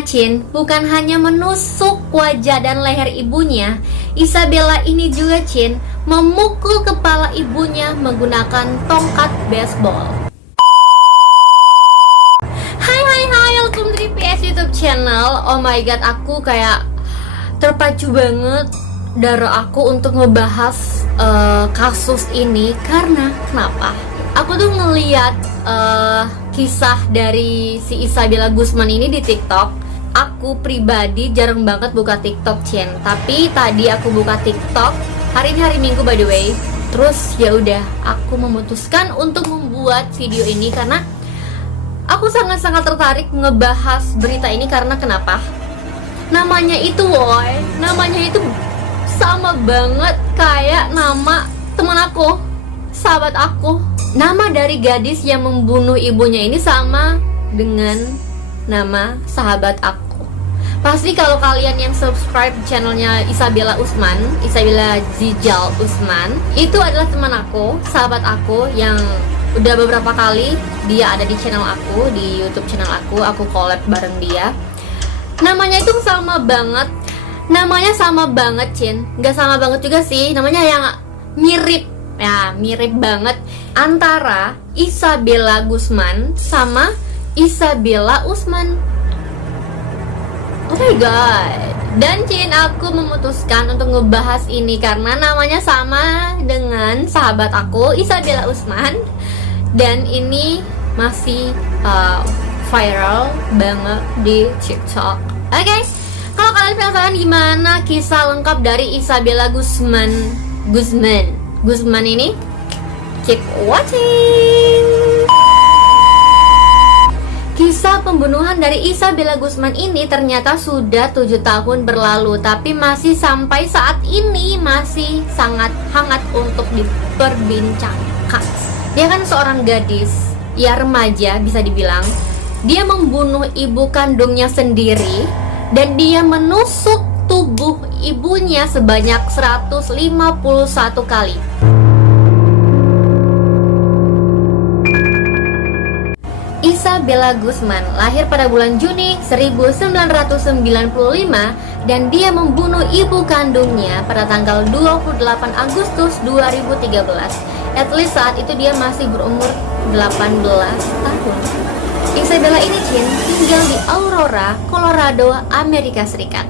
Nah Cin, bukan hanya menusuk wajah dan leher ibunya, Isabella ini juga Cin memukul kepala ibunya menggunakan tongkat baseball. Hai, welcome to PS YouTube channel. Oh my god, aku kayak terpacu banget darah aku untuk ngebahas kasus ini. Karena kenapa? Aku tuh ngeliat kisah dari si Isabella Guzman ini di TikTok. Aku pribadi jarang banget buka TikTok, Cien. Tapi tadi aku buka TikTok. Hari ini hari Minggu by the way. Terus ya udah, aku memutuskan untuk membuat video ini karena aku sangat-sangat tertarik ngebahas berita ini. Karena kenapa? Namanya itu namanya itu sama banget kayak nama teman aku, sahabat aku. Nama dari gadis yang membunuh ibunya ini sama dengan nama sahabat aku. Pasti kalau kalian yang subscribe channelnya Isabella Usman, Isabella Zijal Usman, itu adalah teman aku, sahabat aku yang udah beberapa kali dia ada di channel aku, di YouTube channel aku collab bareng dia. Namanya itu sama banget. Namanya sama banget, Cin. Nggak sama banget juga sih, namanya yang mirip. Ya, mirip banget antara Isabella Guzman sama Isabella Usman. Oh my god. Dan Cin, aku memutuskan untuk ngebahas ini karena namanya sama dengan sahabat aku, Isabella Usman. Dan ini masih viral banget di TikTok. Oke. Kalau kalian penasaran gimana kisah lengkap dari Isabella Guzman ini, keep watching. Kisah pembunuhan dari Isabella Guzman ini ternyata sudah 7 tahun berlalu, tapi masih sampai saat ini masih sangat hangat untuk diperbincangkan. Dia kan seorang gadis, ya remaja bisa dibilang. Dia membunuh ibu kandungnya sendiri dan dia menusuk tubuh ibunya sebanyak 151 kali. Isabella Guzman lahir pada bulan Juni 1995 dan dia membunuh ibu kandungnya pada tanggal 28 Agustus 2013. At least saat itu dia masih berumur 18 tahun. Isabella ini Cin tinggal di Aurora, Colorado, Amerika Serikat.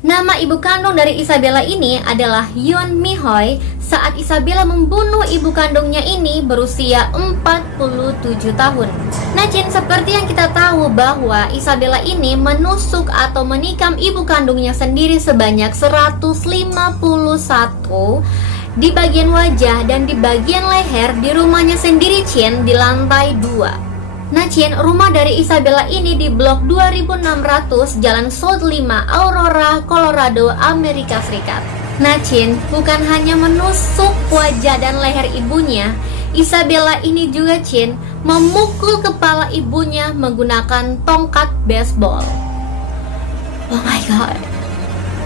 Nama ibu kandung dari Isabella ini adalah Yeon Mi Hoi. Saat Isabella membunuh ibu kandungnya ini berusia 47 tahun. Nah Cin, seperti yang kita tahu bahwa Isabella ini menusuk atau menikam ibu kandungnya sendiri sebanyak 151 di bagian wajah dan di bagian leher di rumahnya sendiri Cin, di lantai 2. Nah Cin, rumah dari Isabella ini di blok 2600 Jalan South 5, Aurora, Colorado, Amerika Serikat. Nah Cin, bukan hanya menusuk wajah dan leher ibunya, Isabella ini juga Cin memukul kepala ibunya menggunakan tongkat baseball. Oh my god.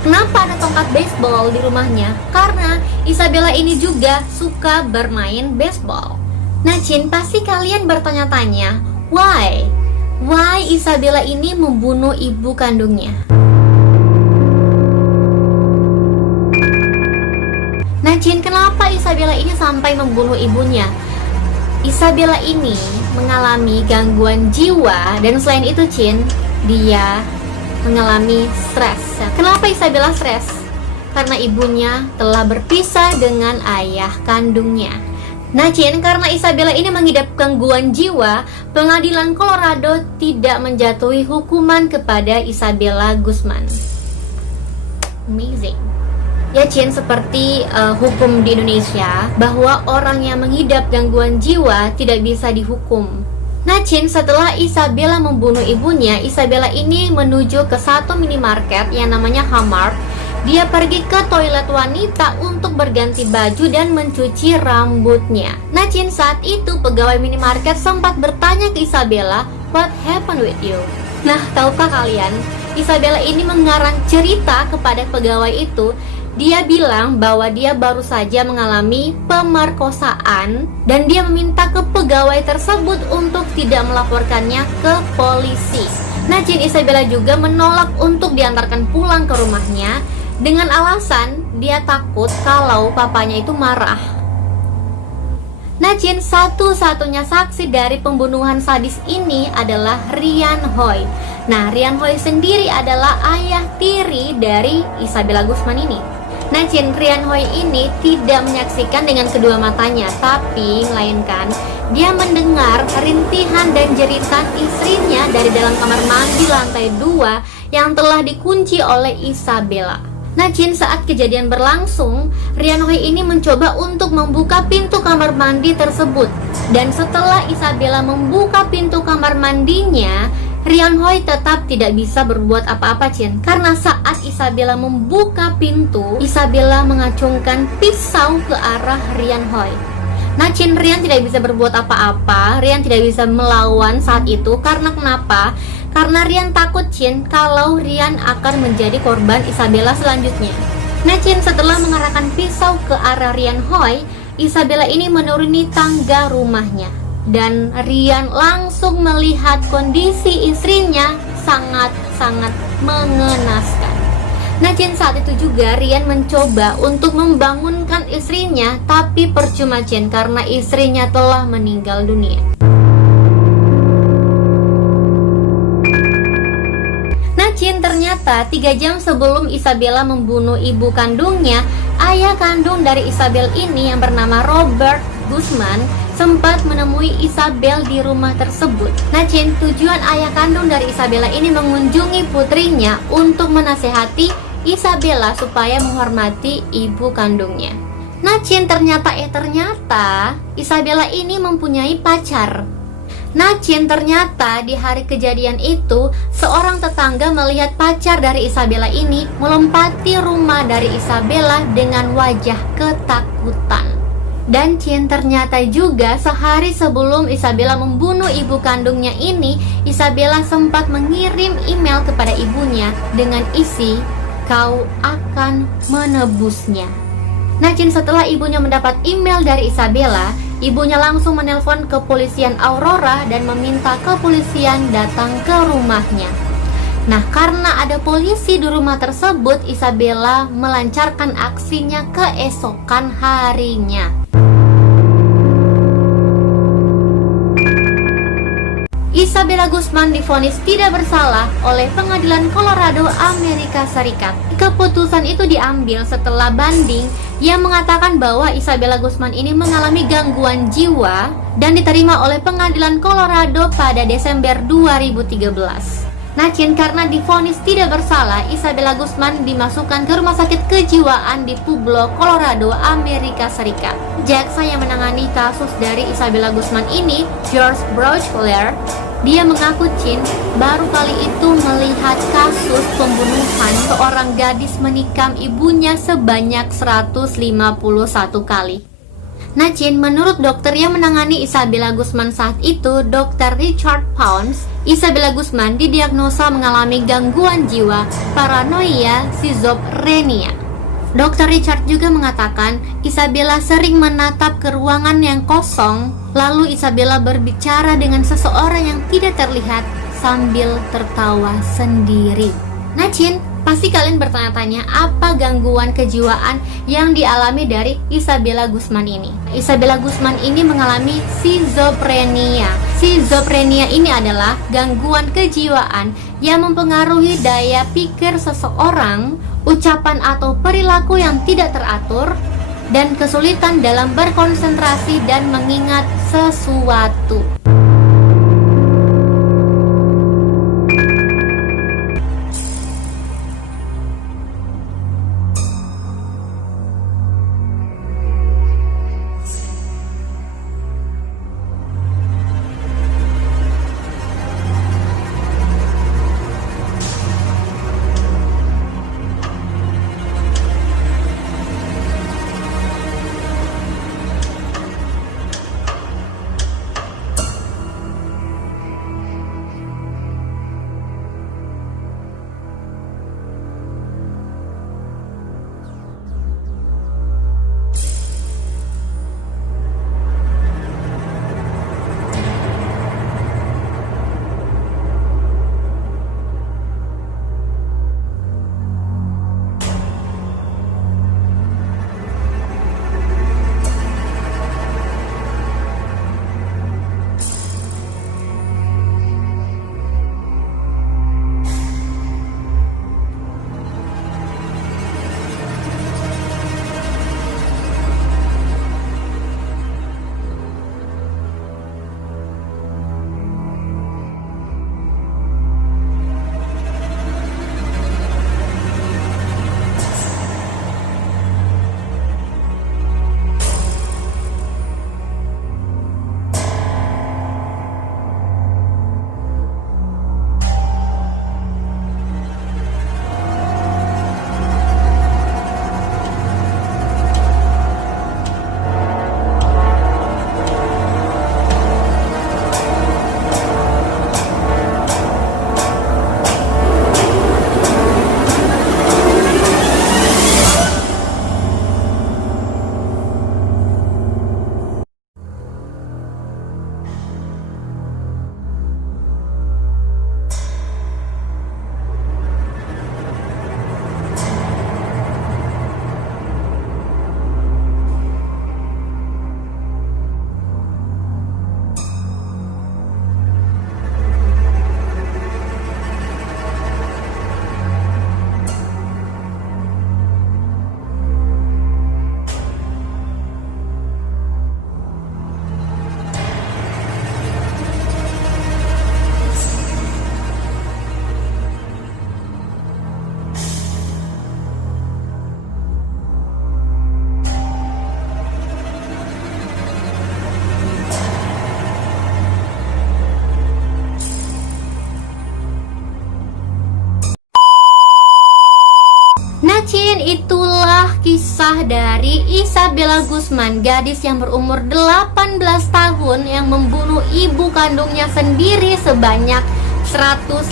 Kenapa ada tongkat baseball di rumahnya? Karena Isabella ini juga suka bermain baseball. Nah Cin, pasti kalian bertanya-tanya, why Isabella ini membunuh ibu kandungnya? Nah Cin, kenapa Isabella ini sampai membunuh ibunya? Isabella ini mengalami gangguan jiwa dan selain itu Cin, dia mengalami stres. Kenapa Isabella stres? Karena ibunya telah berpisah dengan ayah kandungnya. Nah Cin, karena Isabella ini mengidap gangguan jiwa, pengadilan Colorado tidak menjatuhi hukuman kepada Isabella Guzman. Amazing. Ya Cin, seperti hukum di Indonesia bahwa orang yang mengidap gangguan jiwa tidak bisa dihukum. Nah Cin, setelah Isabella membunuh ibunya, Isabella ini menuju ke satu minimarket yang namanya Hamart. Dia pergi ke toilet wanita untuk berganti baju dan mencuci rambutnya. Nah Cin, saat itu pegawai minimarket sempat bertanya ke Isabella, "What happened with you?" Nah, tahukah kalian, Isabella ini mengarang cerita kepada pegawai itu. Dia bilang bahwa dia baru saja mengalami pemerkosaan dan dia meminta ke pegawai tersebut untuk tidak melaporkannya ke polisi. Nah, Isabella juga menolak untuk diantarkan pulang ke rumahnya dengan alasan dia takut kalau papanya itu marah. Nah, satu-satunya saksi dari pembunuhan sadis ini adalah Ryan Hoy. Nah, Ryan Hoy sendiri adalah ayah tiri dari Isabella Guzman ini. Nah, Ryan Hoy ini tidak menyaksikan dengan kedua matanya, tapi melainkan dia mendengar rintihan dan jeritan istrinya dari dalam kamar mandi lantai 2 yang telah dikunci oleh Isabella. Nah, saat kejadian berlangsung, Ryan Hoy ini mencoba untuk membuka pintu kamar mandi tersebut. Dan setelah Isabella membuka pintu kamar mandinya, Ryan Hoy tetap tidak bisa berbuat apa-apa, karena saat Isabella membuka pintu, Isabella mengacungkan pisau ke arah Ryan Hoy. Nah, Ryan tidak bisa berbuat apa-apa. Ryan tidak bisa melawan saat itu. Karena kenapa? Karena Ryan takut, kalau Ryan akan menjadi korban Isabella selanjutnya. Nah, setelah mengarahkan pisau ke arah Ryan Hoy, Isabella ini menuruni tangga rumahnya. Dan Ryan langsung melihat kondisi istrinya sangat-sangat mengenaskan. Nah, saat itu juga Ryan mencoba untuk membangunkan istrinya, tapi percuma, karena istrinya telah meninggal dunia. Nah, ternyata 3 jam sebelum Isabella membunuh ibu kandungnya, ayah kandung dari Isabel ini yang bernama Robert Guzman sempat menemui Isabel di rumah tersebut. Nah, tujuan ayah kandung dari Isabella ini mengunjungi putrinya untuk menasehati Isabella supaya menghormati ibu kandungnya. Nah, ternyata Isabella ini mempunyai pacar. Nah, ternyata di hari kejadian itu, seorang tetangga melihat pacar dari Isabella ini melompati rumah dari Isabella dengan wajah ketakutan. Dan ternyata juga sehari sebelum Isabella membunuh ibu kandungnya ini, Isabella sempat mengirim email kepada ibunya dengan isi, "Kau akan menebusnya." Nah, setelah ibunya mendapat email dari Isabella, ibunya langsung menelpon kepolisian Aurora dan meminta kepolisian datang ke rumahnya. Nah, karena ada polisi di rumah tersebut, Isabella melancarkan aksinya keesokan harinya. Isabella Guzman divonis tidak bersalah oleh Pengadilan Colorado, Amerika Serikat. Keputusan itu diambil setelah banding yang mengatakan bahwa Isabella Guzman ini mengalami gangguan jiwa dan diterima oleh Pengadilan Colorado pada Desember 2013. Nah, karena divonis tidak bersalah, Isabella Guzman dimasukkan ke rumah sakit kejiwaan di Pueblo, Colorado, Amerika Serikat. Jaksa yang menangani kasus dari Isabella Guzman ini, George Brauchler, dia mengaku baru kali itu melihat kasus pembunuhan seorang gadis menikam ibunya sebanyak 151 kali. Nah, menurut dokter yang menangani Isabella Guzman saat itu, Dr. Richard Pounds, Isabella Guzman didiagnosa mengalami gangguan jiwa paranoia schizophrenia. Dr. Richard juga mengatakan Isabella sering menatap ke ruangan yang kosong, lalu Isabella berbicara dengan seseorang yang tidak terlihat sambil tertawa sendiri. Nah, pasti kalian bertanya-tanya apa gangguan kejiwaan yang dialami dari Isabella Guzman ini. Isabella Guzman ini mengalami schizophrenia. Schizophrenia ini adalah gangguan kejiwaan yang mempengaruhi daya pikir seseorang, ucapan atau perilaku yang tidak teratur, dan kesulitan dalam berkonsentrasi dan mengingat sesuatu. kisah dari Isabella Guzman, gadis yang berumur 18 tahun yang membunuh ibu kandungnya sendiri sebanyak 151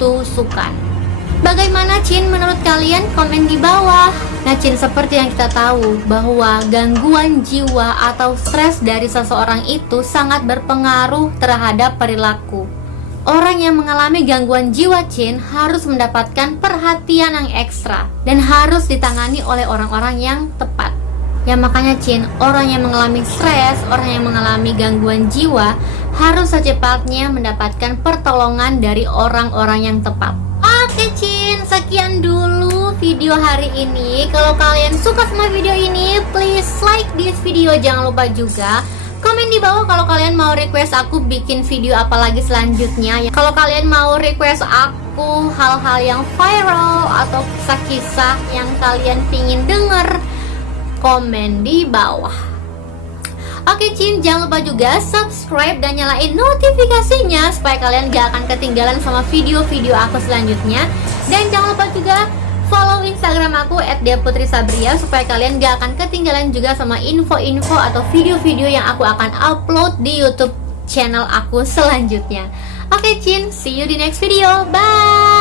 tusukan. Bagaimana Cin menurut kalian? Komen di bawah. Nah Cin, seperti yang kita tahu bahwa gangguan jiwa atau stres dari seseorang itu sangat berpengaruh terhadap perilaku. Orang yang mengalami gangguan jiwa Cin harus mendapatkan perhatian yang ekstra dan harus ditangani oleh orang-orang yang tepat. Ya makanya Cin, orang yang mengalami stres, orang yang mengalami gangguan jiwa harus secepatnya mendapatkan pertolongan dari orang-orang yang tepat. Oke Cin, sekian dulu video hari ini. Kalau kalian suka sama video ini, please like this video. Jangan lupa juga komen di bawah kalau kalian mau request aku bikin video apa lagi selanjutnya. Kalau kalian mau request aku hal-hal yang viral atau kisah-kisah yang kalian pingin denger, komen di bawah. Oke Cin, jangan lupa juga subscribe dan nyalain notifikasinya supaya kalian gak akan ketinggalan sama video-video aku selanjutnya. Dan jangan lupa juga follow Instagram aku @diaputrisabria supaya kalian gak akan ketinggalan juga sama info-info atau video-video yang aku akan upload di YouTube channel aku selanjutnya. Oke Cin, see you di next video. Bye.